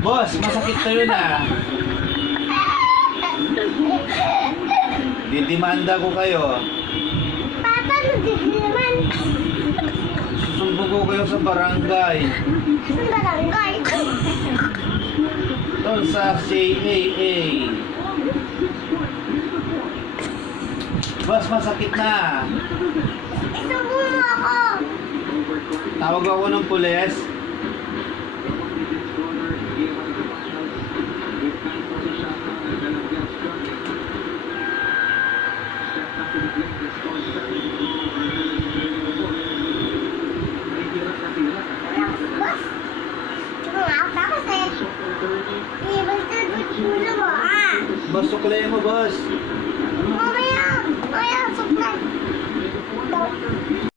Boss, masakit to yun ah. Didimanda ko kayo. Papa, naman. Susumbong ko kayo sa barangay. Saan barangay? Doon sa CAA. Boss, masakit na. Isumbong mo ako. Tawag ako ng pulis. Boss, tumawag ako kasi. Basta mo ah. Boss, suklayin mo, boss.